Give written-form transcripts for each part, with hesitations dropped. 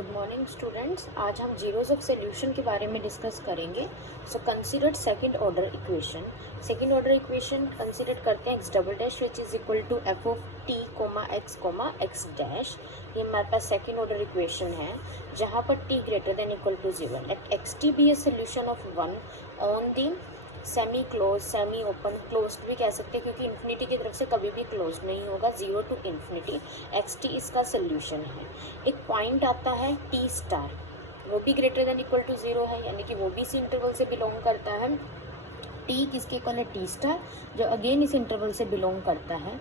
Good morning students. आज हम zeros of solution के बारे में डिस्कस करेंगे। So consider second order equation. Second order equation consider करते हैं x double dash which is equal to f of t comma x dash. ये हमारे पास सेकंड ऑर्डर इक्वेशन है जहाँ पर t greater than equal to 0। Let x t be a solution of 1 on the semi close, semi open, close भी कह सकते हैं क्योंकि इन्फिनिटी की तरफ से कभी भी क्लोज नहीं होगा। 0 टू इन्फिनिटी एक्स टी इसका सोल्यूशन है। एक पॉइंट आता है टी स्टार, वो भी ग्रेटर देन इक्वल टू 0 है, यानी कि वो भी इस इंटरवल से बिलोंग करता है। टी किसके इक्वल है? टी स्टार, जो अगेन इस इंटरवल से बिलोंग करता है।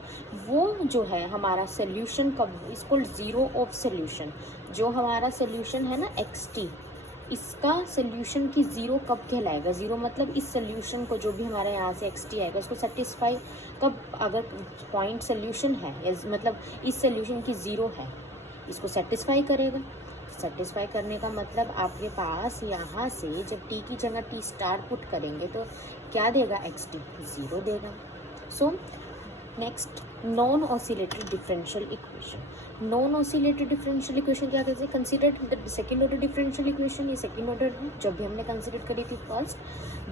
वो जो है हमारा सोल्यूशन कब, इसको जीरो ऑफ सोल्यूशन, जो हमारा सोल्यूशन है ना एक्स टी, इसका सोल्यूशन की ज़ीरो कब कहलाएगा? ज़ीरो मतलब इस सोल्यूशन को, जो भी हमारे यहाँ से एक्स टी आएगा उसको सेटिस्फाई कब, अगर पॉइंट सोल्यूशन है मतलब इस सोल्यूशन की ज़ीरो है, इसको सेटिस्फाई करेगा। सेटिस्फाई करने का मतलब आपके पास यहाँ से जब टी की जगह टी स्टार पुट करेंगे तो क्या देगा? एक्स टी 0 देगा। So next, non oscillatory differential equation. Non oscillatory differential equation क्या कहते हैं? Consider the second order differential equation. ये सेकंड ऑर्डर है, जब भी हमने कंसीडर करी थी first.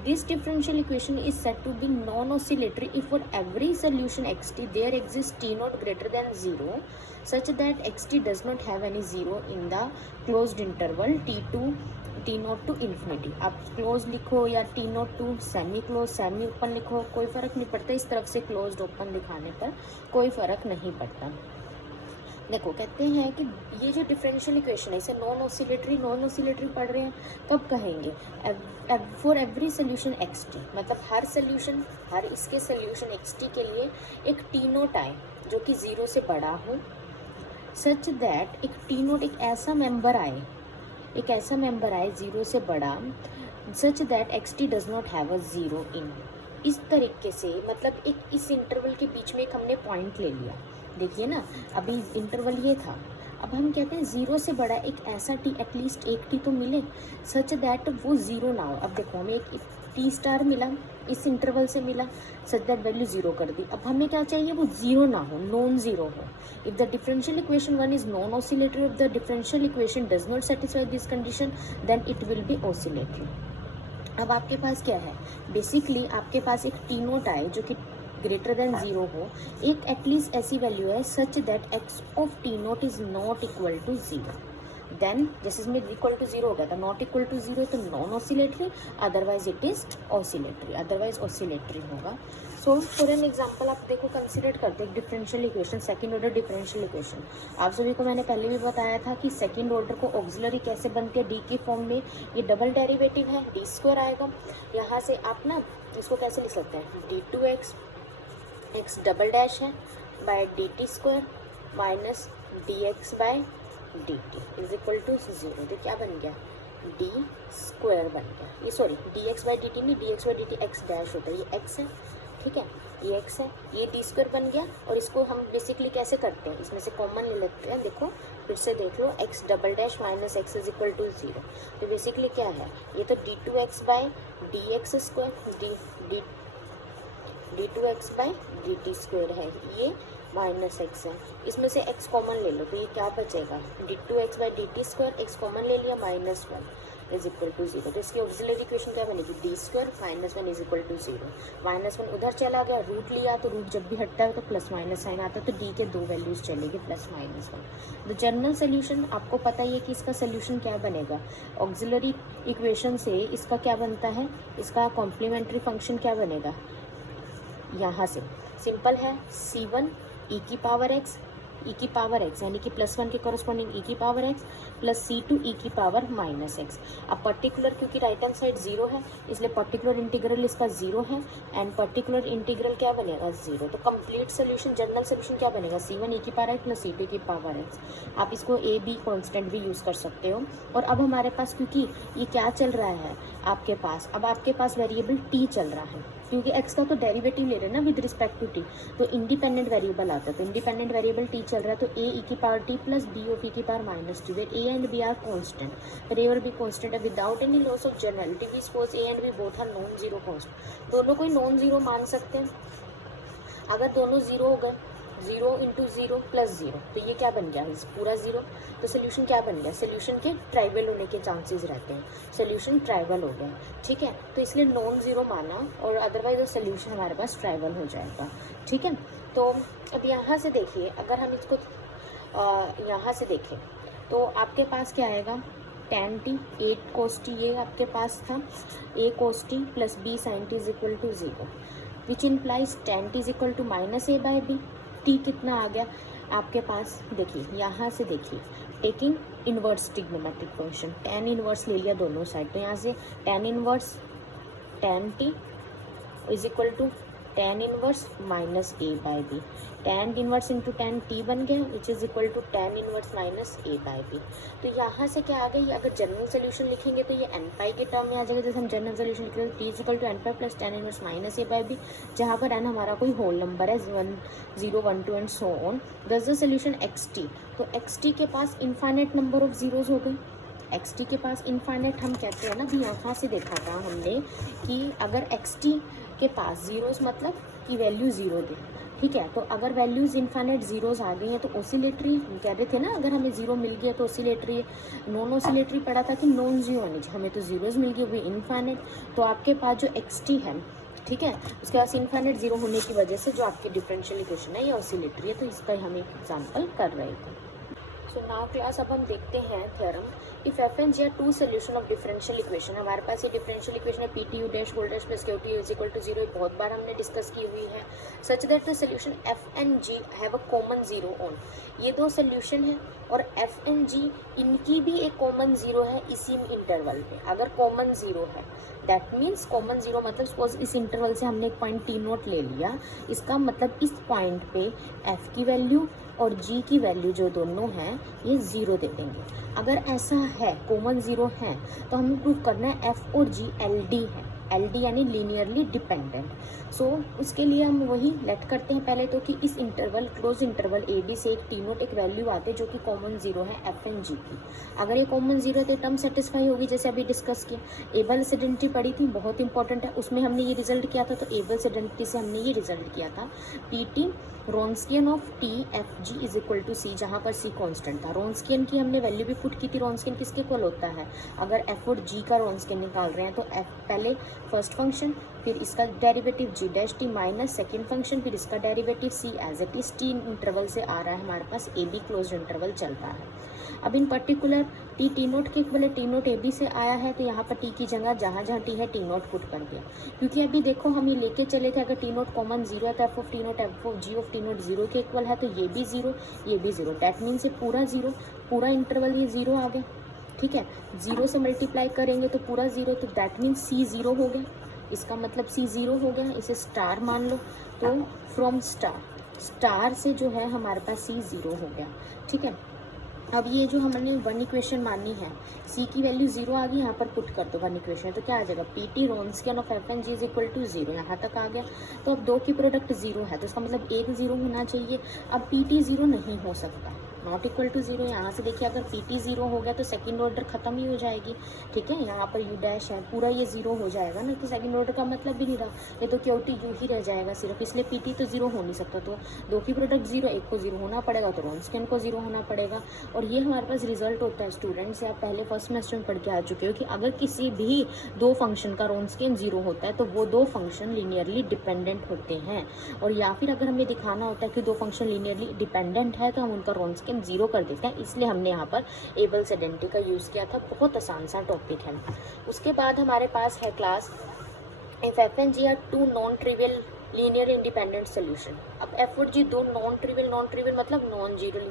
This differential equation is said to be non oscillatory if for every solution x t there exist t naught greater than 0 such that xt does not have any 0 in the closed interval t naught to infinity. आप close लिखो या t naught to semi close, semi open लिखो, कोई फ़र्क नहीं पड़ता। इस तरफ से क्लोज्ड ओपन दिखाने पर कोई फ़र्क नहीं पड़ता। देखो कहते हैं कि ये जो डिफरेंशियल इक्वेशन है इसे नॉन ऑसिलेटरी पढ़ रहे हैं, कब कहेंगे? For every solution x T, मतलब हर सोल्यूशन, हर इसके सोल्यूशन एक्स टी के लिए एक टी नोट आए जो कि 0 से बड़ा हो, सच दैट एक टी नोट एक ऐसा मेंबर आए 0 से बड़ा, सच that x T does not have a 0 इन। इस तरीके से मतलब एक इस इंटरवल के बीच में एक हमने पॉइंट ले लिया। देखिए ना, अभी इंटरवल ये था, अब हम कहते हैं 0 से बड़ा एक ऐसा टी, एटलीस्ट एक टी तो मिले सच दैट वो 0 ना हो। अब देखो हमें एक टी स्टार मिला, इस इंटरवल से मिला, सच दैट वैल्यू 0 कर दी। अब हमें क्या चाहिए? वो 0 ना हो, नॉन 0 हो। If the differential equation 1 is non oscillatory, if the differential equation does not satisfy this condition then it will be oscillatory. अब आपके पास क्या है? बेसिकली आपके पास एक टी नोट आए जो कि ग्रेटर देन 0 हो, एक एटलीस्ट ऐसी वैल्यू है such that x of t naught is not equal to 0। Then जैसे इसमें इक्वल टू 0 हो गया था, नॉट इक्वल टू 0 है तो non oscillatory, otherwise it is oscillatory, otherwise oscillatory होगा। सो फॉर एन एग्जांपल आप देखो, कंसिडर करते हैं differential equation, second order differential equation. आप सभी को मैंने पहले भी बताया था कि सेकंड ऑर्डर को ऑक्सिलरी कैसे बनती है, डी की फॉर्म में। ये डबल डेरिवेटिव है, डी स्क्वायर आएगा। यहाँ से आप ना इसको कैसे लिख सकते हैं? d2x एक्स डबल डैश है by d t square minus d x by d t is equal to 0। तो क्या बन गया? डी स्क्वायर बन गया। ये sorry, d x by d t नहीं, d x by d t x dash होता है, ये एक्स है, ठीक है, ये एक्स है, ये डी स्क्वायर बन गया। और इसको हम बेसिकली कैसे करते हैं? इसमें से कॉमन ले लेते हैं। देखो फिर से देख लो, x double dash minus x is equal to 0। तो बेसिकली क्या है? ये तो d two x by d x square, d two x by d t square है, ये माइनस एक्स है। इसमें से एक्स कॉमन ले लो तो ये क्या बचेगा? D two x by d t square, x common ले लिया, -1 इज इक्वल टू 0। तो इसकी ऑक्सिलरी इक्वेशन क्या बनेगी? D square -1 is equal to 0। -1 उधर चला गया, रूट लिया तो रूट जब भी हटता है तो प्लस माइनस साइन आता है, तो डी के दो वैल्यूज चलेगी, +-1। द जनरल सोल्यूशन आपको पता ही है कि इसका सोल्यूशन क्या बनेगा। ऑक्सिलरी इक्वेशन से इसका क्या बनता है? इसका कॉम्प्लीमेंट्री फंक्शन क्या बनेगा? यहाँ से सिंपल है, c1 e की पावर x यानी कि +1 के कॉरस्पॉन्डिंग e की power x plus c2 e की पावर -x। अब पर्टिकुलर, क्योंकि राइट हैंड साइड 0 है इसलिए पर्टिकुलर इंटीग्रल इसका 0 है, एंड पर्टिकुलर इंटीग्रल क्या बनेगा? 0। तो कंप्लीट सोल्यूशन, जनरल सोल्यूशन क्या बनेगा? c1 e की पावर x प्लस c2 की पावर x। आप इसको a b कॉन्स्टेंट भी यूज़ कर सकते हो। और अब हमारे पास, क्योंकि ये क्या चल रहा है आपके पास, अब आपके पास वेरिएबल t चल रहा है, क्योंकि x का तो डेरिवेटिव ले रहे हैं ना विद रिस्पेक्ट टू t, तो इंडिपेंडेंट वेरिएबल आता है। तो इंडिपेंडेंट वेरिएबल t चल रहा है, तो a e की power t plus b of e की power -t, where a and b are constant, wherever b constant है without any loss of generality, we suppose a and b both are non zero constant. दोनों को non zero मान सकते हैं। अगर दोनों zero हो गए 0 इंटू 0 प्लस 0, तो ये क्या बन गया, पूरा 0। तो सोल्यूशन क्या बन गया, सोल्यूशन के ट्राइवल होने के चांसेस रहते हैं, सोल्यूशन ट्राइवल हो गया, ठीक है। तो इसलिए नॉन ज़ीरो माना और अदरवाइज सोल्यूशन हमारे पास ट्राइवल हो जाएगा, ठीक है। तो अब यहाँ से देखिए, अगर हम इसको यहाँ से देखें तो आपके पास क्या आएगा, tan t 8 cos t, ये आपके पास था a cos t plus b sin t is equal to 0, which implies tan t is equal to minus a by b। t कितना आ गया आपके पास, देखिए यहाँ से देखिए, taking inverse trigonometric function, tan inverse ले लिया दोनों साइड, तो यहाँ से tan inverse tan t is equal to tan inverse minus a by B, tan inverse into tan t बन गया which is equal to tan inverse minus a by B. तो यहाँ से क्या आ गई, अगर जनरल सोल्यूशन लिखेंगे तो ये n पाई के टर्म में आ जाएगा, जैसे हम जनरल सोल्यूशन लिख रहे हैं t is equal to n pi plus tan inverse minus a by B, जहाँ पर n हमारा कोई होल नंबर है 1 0 1 2 एंड सो ऑन। दस द सोल्यूशन xt, तो xt के पास इनफाइनाइट नंबर ऑफ जीरोज हो गए, xt के पास इनफाइनाइट, हम कहते हैं ना भी, यहाँ से देखा था हमने कि अगर xt के पास जीरोस मतलब कि वैल्यू ज़ीरो दे, ठीक है। तो अगर वैल्यूज़ इनफाइनाइट जीरोस आ गई हैं तो ऑसिलेटरी, हम कह रहे थे ना अगर हमें ज़ीरो मिल गया तो ऑसिलेटरी, नॉन ऑसिलेटरी पढ़ा था कि नॉन जीरो होनी चाहिए, हमें तो जीरोस मिल गए वो इनफाइनाइट। तो आपके पास जो xt है, ठीक है, उसके पास इनफाइनाइट जीरो होने की वजह से जो आपकी डिफरेंशियल इक्वेशन है ये ऑसिलेटरी है, तो इसका हम एक एग्जाम्पल कर रहे थे। सो नाउ क्लास, अब हम देखते हैं theorem, if f and g are two solution of differential equation. हमारे पास ये डिफरेंशियल इक्वेशन है p t u dash whole dash plus q t is equal to 0, बहुत बार हमने डिस्कस की हुई है। Such that the solution f and g have a common zero on, ये दो सोल्यूशन है और एफ एन जी इनकी भी एक कॉमन जीरो है इसी इंटरवल पे। अगर कॉमन जीरो है दैट मीन्स कॉमन जीरो मतलब सपोज इस इंटरवल से हमने एक पॉइंट टी नोट ले लिया, इसका मतलब इस पॉइंट पे एफ की वैल्यू और जी की वैल्यू जो दोनों हैं ये ज़ीरो दे देंगे। अगर ऐसा है, कॉमन ज़ीरो है, तो हमें प्रूव करना है एफ और जी एल डी है, एल डी यानी लीनियरली डिपेंडेंट। सो उसके लिए हम वही लेट करते हैं पहले तो कि इस interval, close interval A B से एक टी नोट एक वैल्यू आते जो कि कॉमन जीरो है एफ एन जी की। अगर ये कॉमन जीरो थे टर्म सेटिस्फाई होगी, जैसे अभी डिस्कस किया। एबल्स आइडेंटिटी पढ़ी थी, बहुत इंपॉर्टेंट है, उसमें हमने ये रिजल्ट किया था, तो एबल्स आइडेंटिटी से हमने ये रिजल्ट किया था p t Wronskian of t f g is equal to c, जहाँ पर सी कांस्टेंट था। रॉन्स्कियन की हमने वैल्यू भी पुट की थी, रॉन्स्कियन किसके इक्वल होता है, अगर एफ और जी का रॉन्स्कियन निकाल रहे हैं तो एफ पहले फर्स्ट फंक्शन, फिर इसका derivative g dash t minus second function, फिर इसका derivative c as it is t interval से आ रहा है हमारे पास, ए बी क्लोज इंटरवल चल रहा है। अब इन पर्टिकुलर टी टी नोट के equal t naught a B से आया है, तो यहाँ पर टी की जगह जहाँ जहाँ टी है टी नोट पुट कर दिया, क्योंकि अभी देखो हम ये लेके चले थे अगर टी नोट कॉमन जीरो है तो f of t naught f of g of t naught zero के इक्वल है, तो ये भी जीरो ये भी जीरो, डैट मीन्स ये पूरा जीरो, पूरा इंटरवल ये जीरो आ गया, ठीक है। जीरो से मल्टीप्लाई करेंगे तो पूरा जीरो, तो दैट मीन्स सी जीरो हो गया, इसका मतलब सी जीरो हो गया, इसे स्टार मान लो। तो फ्रॉम स्टार, स्टार से जो है हमारे पास सी जीरो हो गया, ठीक है। अब ये जो हमने वन इक्वेशन मानी है, सी की वैल्यू जीरो आ गई, यहाँ पर पुट कर दो वन इक्वेशन, तो क्या आ जाएगा p t Wronskian of f and g is equal to zero, यहाँ तक आ गया। तो अब दो की प्रोडक्ट जीरो है तो इसका मतलब एक जीरो होना चाहिए। अब पी टी जीरो नहीं हो सकता, नॉट इक्वल टू जीरो, यहाँ से देखिए अगर पी टी जीरो हो गया तो सेकंड ऑर्डर खत्म ही हो जाएगी, ठीक है। यहाँ पर यू डैश है, पूरा ये जीरो हो जाएगा ना, तो सेकंड ऑर्डर का मतलब भी नहीं रहा, ये तो क्यू टी यू ही रह जाएगा सिर्फ, इसलिए पी टी तो जीरो हो नहीं सकता। तो दो की प्रोडक्ट जीरो, एक को जीरो होना पड़ेगा, तो रॉन्स्कियन को जीरो होना पड़ेगा। और ये हमारे पास रिजल्ट होता है स्टूडेंट्स, आप पहले फर्स्ट सेमेस्टर में पढ़ के आ चुके हो कि अगर किसी भी दो फंक्शन का रॉन्स्कियन जीरो होता है तो वो दो फंक्शन लीनियरली डिपेंडेंट होते हैं, और या फिर अगर हमें दिखाना होता है कि दो फंक्शन लीनियरली डिपेंडेंट है तो हम उनका रॉन्स्कियन जीरो कर देते हैं, इसलिए हमने यहाँ पर एबल्स आइडेंटिटी का यूज़ किया था। बहुत आसान सा टॉपिक है। उसके बाद हमारे पास है class if f and g are two non trivial linear independent solution. अब एफ और जी दो नॉन ट्रिवियल मतलब नॉन जीरो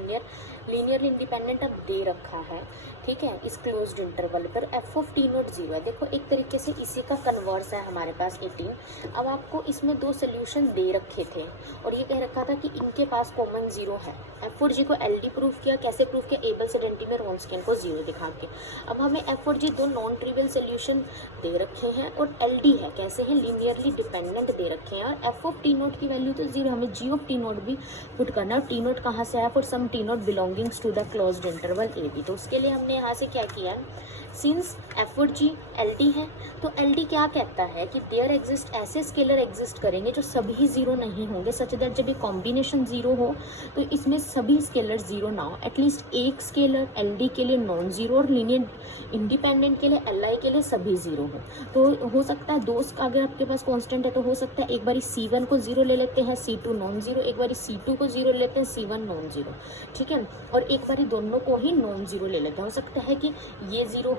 लीनियर इंडिपेंडेंट अब दे रखा है, ठीक है, इस क्लोज्ड इंटरवल पर। F of t naught zero है, देखो एक तरीके से इसी का कन्वर्स है हमारे पास 18। अब आपको इसमें दो सोल्यूशन दे रखे थे और ये कह रखा था कि इनके पास कॉमन जीरो है। एफ और जी को एल डी प्रूव किया, कैसे प्रूव किया, एबल्स आइडेंटिटी में रॉन्स्कियन को जीरो दिखा के। अब हमें एफ और जी दो नॉन ट्रिवियल सोल्यूशन दे रखे हैं और एल डी है, कैसे हैं, लीनियरली डिपेंडेंट दे रखे हैं, और एफ ऑफ टी नोट की वैल्यू तो जीरो, हमें जी ऑफ टी नोट भी पुट करना है। और टी नोट कहाँ से आया, for some t naught belong belongings to the closed interval A B. तो उसके लिए हमने यहाँ से क्या किया है, सिंस एफ और जी एल डी है, तो एल डी क्या कहता है कि देयर एग्जिस्ट ऐसे स्केलर एग्जिस्ट करेंगे जो सभी जीरो नहीं होंगे, सच दैट जब ये कॉम्बिनेशन जीरो हो तो इसमें सभी स्केलर जीरो ना हो, एटलीस्ट एक स्केलर एल डी के लिए नॉन जीरो और लीनियर इंडिपेंडेंट के लिए एल आई के लिए सभी जीरो हो। तो हो सकता है दो, अगर आपके पास कांस्टेंट है तो हो सकता है एक बारी C1 को जीरो ले लेते हैं, C2 नॉन जीरो, एक बारी C2 को जीरो ले लेते हैं, C1 नॉन जीरो, ठीक है, और एक बारी दोनों को ही नॉन जीरो ले लेते हैं। हो सकता है कि ये जीरो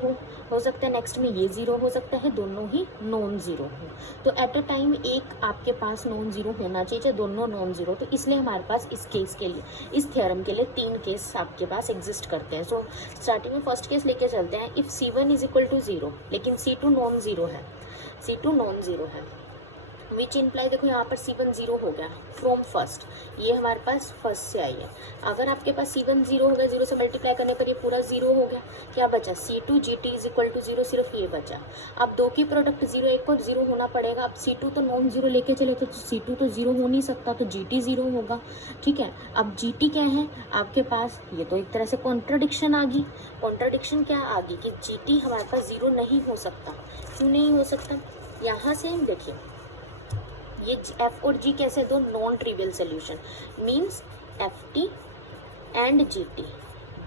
हो सकता है नेक्स्ट में ये जीरो हो सकता है, दोनों ही नॉन जीरो हो। तो एट अ टाइम एक आपके पास नॉन जीरो होना चाहिए, चाहे दोनों नॉन जीरो। तो इसलिए हमारे पास इस केस के लिए, इस थ्योरम के लिए 3 केस आपके पास एग्जिस्ट करते हैं। सो स्टार्टिंग में फर्स्ट केस लेके चलते हैं। If C1 is equal to 0 लेकिन C2 नॉन जीरो है, C2 नॉन जीरो है, विच इम्प्लाई, देखो यहाँ पर C1 जीरो हो गया फ्रॉम फर्स्ट, ये हमारे पास फर्स्ट से आई है। अगर आपके पास C1 जीरो हो गया, जीरो से मल्टीप्लाई करने पर ये पूरा जीरो हो गया, क्या बचा C2 GT is equal to 0, सिर्फ ये बचा। अब दो की प्रोडक्ट जीरो, एक और जीरो होना पड़ेगा। अब C2 तो नॉन जीरो लेके चले तो C2 तो जीरो हो नहीं सकता, तो GT जीरो होगा, ठीक है। अब GT क्या है आपके पास, ये तो एक तरह से कॉन्ट्राडिक्शन आ गई। कॉन्ट्राडिक्शन क्या आ गई कि GT हमारे पास जीरो नहीं हो सकता। क्यों नहीं हो सकता, यहाँ से हम देखिए ये एफ और जी कैसे, दो non trivial solution, means f t and g t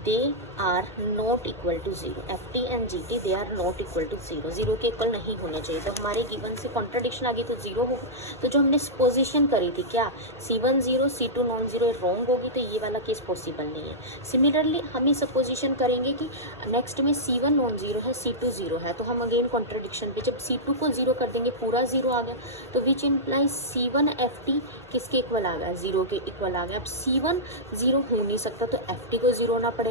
they are not equal to 0, f t and g t they are not equal to 0, 0 के इक्वल नहीं होने चाहिए। तो हमारे गिवन से कॉन्ट्राडिक्शन आ गई तो 0 हो। तो जो हमने पोजीशन करी थी क्या C1 0 C2 non zero wrong होगी, तो ये वाला केस पॉसिबल नहीं है। सिमिलरली हम ये सपोजिशन करेंगे कि नेक्स्ट में C1 नॉन जीरो है, C2 जीरो है, तो हम अगेन कॉन्ट्राडिक्शन पे जब C2 को जीरो कर देंगे पूरा जीरो आ गया, तो विच इम्प्लाई C1 FT किसके इक्वल आ गया, 0 के इक्वल आ गया। अब C1 जीरो हो नहीं सकता तो FT को जीरो होना पड़ेगा।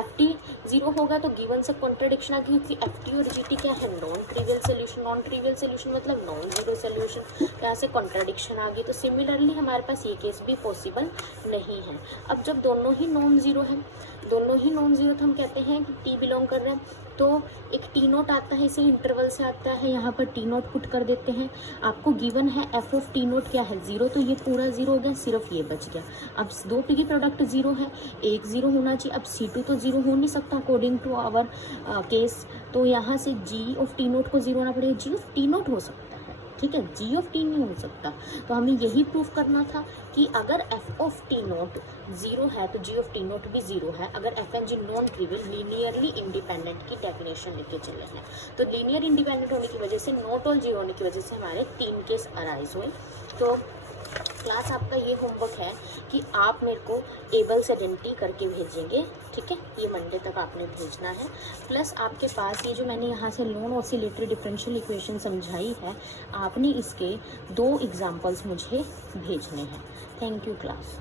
FT जीरो होगा तो गिवन से कॉन्ट्राडिक्शन आ गई, क्योंकि FT और GT क्या है, non trivial solution. Non trivial solution मतलब नॉन जीरो सोल्यूशन, यहाँ से कॉन्ट्राडिक्शन आ गई। तो सिमिलरली हमारे पास ये केस भी पॉसिबल नहीं है। अब जब दोनों ही नॉन जीरो है, दोनों ही नॉन जीरो, तो हम कहते हैं कि T बिलोंग कर रहे हैं, तो एक T नोट आता है, इसे इंटरवल से आता है, यहाँ पर T नोट पुट कर देते हैं। आपको गिवन है एफ ऑफ T नोट क्या है, 0, तो ये पूरा जीरो हो गया, सिर्फ ये बच गया। अब दो P की प्रोडक्ट जीरो है, एक जीरो होना चाहिए। अब C2 तो जीरो हो नहीं सकता अकॉर्डिंग टू आवर केस, तो यहाँ से G ऑफ T नोट को जीरो होना पड़ेगा। G ऑफ T नोट हो सकता है, ठीक है, G ऑफ T नहीं हो सकता। तो हमें यही प्रूफ करना था कि अगर F of T note zero है तो G ऑफ T नोट भी जीरो है। अगर F and G non trivial linearly independent की डेफिनेशन लेके चले हैं, तो लीनियर इंडिपेंडेंट होने की वजह से, नॉट ऑल जीरो होने की वजह से हमारे 3 केस अराइज हुए। तो क्लास आपका ये होमवर्क है कि आप मेरे को एबल्स आइडेंटिटी करके भेजेंगे, ठीक है, ये मंडे तक आपने भेजना है। प्लस आपके पास ये जो मैंने यहाँ से नॉन ऑसिलेटरी डिफरेंशियल इक्वेशन समझाई है, आपने इसके 2 एग्जांपल्स मुझे भेजने हैं। Thank you class.